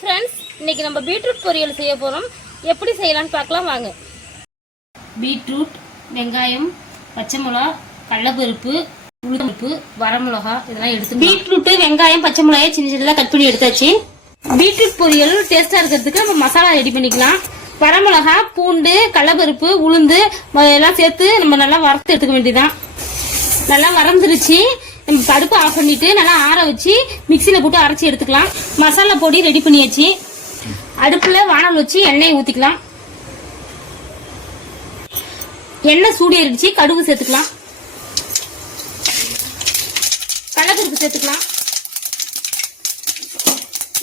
Friends, இன்னைக்கு நம்ம beetroot பொரியல் செய்ய போறோம். எப்படி செய்யலாம்னு பார்க்கலாம் வாங்க. பீட்ரூட், வெங்காயம், பச்சை மிளகாய், கடலைப்பருப்பு, உளுந்தம்பருப்பு, வரமிளகா இதெல்லாம் எடுத்து பீட்ரூட், வெங்காயம், பச்சை மிளகாய் சின்ன சின்னதாக கட் பண்ணி எடுத்தாச்சு. பீட்ரூட் பொரியல் டேஸ்டா இருக்கிறதுக்கு நம்ம மசாலா ரெடி பண்ணிக்கலாம். வரமிளகா, பூண்டு, கடலைப்பருப்பு, உளுந்து எல்லாம் சேர்த்து நம்ம நல்லா வறுத்து எடுத்துக்க வேண்டியதான். நல்லா வறந்துருச்சு. நம்ம பருப்பு ஆஃப் பண்ணிட்டு நல்லா ஆற வச்சு மிக்சியில போட்டு அரைச்சி எடுத்துக்கலாம். மசாலா பொடி ரெடி பண்ணியாச்சு. அடுப்புல வானல் வச்சு எண்ணெயை ஊத்திக்கலாம். எண்ணெய் சூடேறிடுச்சு. கடுகு சேர்த்துக்கலாம். கடலைப்பருப்பு சேர்த்துக்கலாம்.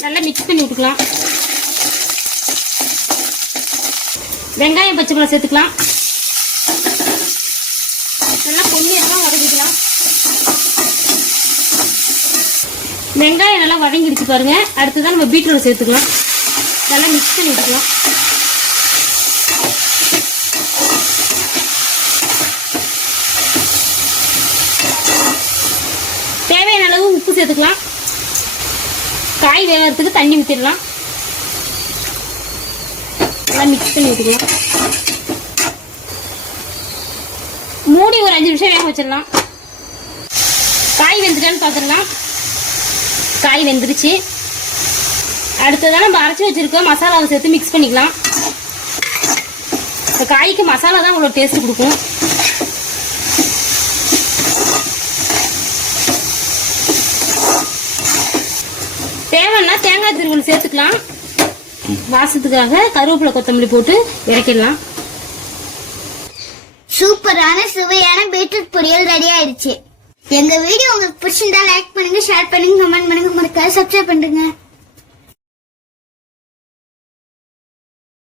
நல்லா மிக்ஸ் பண்ணி விட்டுக்கலாம். வெங்காயம், பச்சை மிளகாய் சேர்த்துக்கலாம். நல்லா பொன்னிறமா வதக்கிக்கலாம். வெங்காயம் நல்லா வதங்கிடுச்சு பாருங்க. அடுத்ததான் நம்ம பீட்ரூட் சேர்த்துக்கலாம். நல்லா மிக்ஸ் பண்ணி விட்டுக்கலாம். தேவையான அளவு உப்பு சேர்த்துக்கலாம். காய் வேகிறதுக்கு தண்ணி ஊற்றிடலாம். நல்லா மிக்ஸ் பண்ணி விட்டுக்கலாம். மூடி ஒரு 5 நிமிஷம் வேக வச்சிடலாம். காய் வெந்துட்டான்னு பார்த்துடலாம். காய் வெந்துருச்சு. அடுத்ததான் நம்ம அரைச்சி வச்சிருக்கோம் மசாலாவை சேர்த்து மிக்ஸ் பண்ணிக்கலாம். இந்த காய்க்கு மசாலா தான் உங்களுக்கு டேஸ்ட் கொடுக்கும். தேவைன்னா தேங்காய் திருவள் சேர்த்துக்கலாம். வாசத்துக்காக கருவேப்பிலை, கொத்தமல்லி போட்டு இறக்கிடலாம். சூப்பரான சுவையான பீட்ரூட் பொரியல் ரெடி ஆயிடுச்சு. எங்க வீடியோ உங்களுக்கு பிடிச்சிருந்தா லைக் பண்ணுங்க, ஷேர் பண்ணுங்க, கமெண்ட் பண்ணுங்க, மறக்காம சப்ஸ்கிரைப் பண்ணுங்க.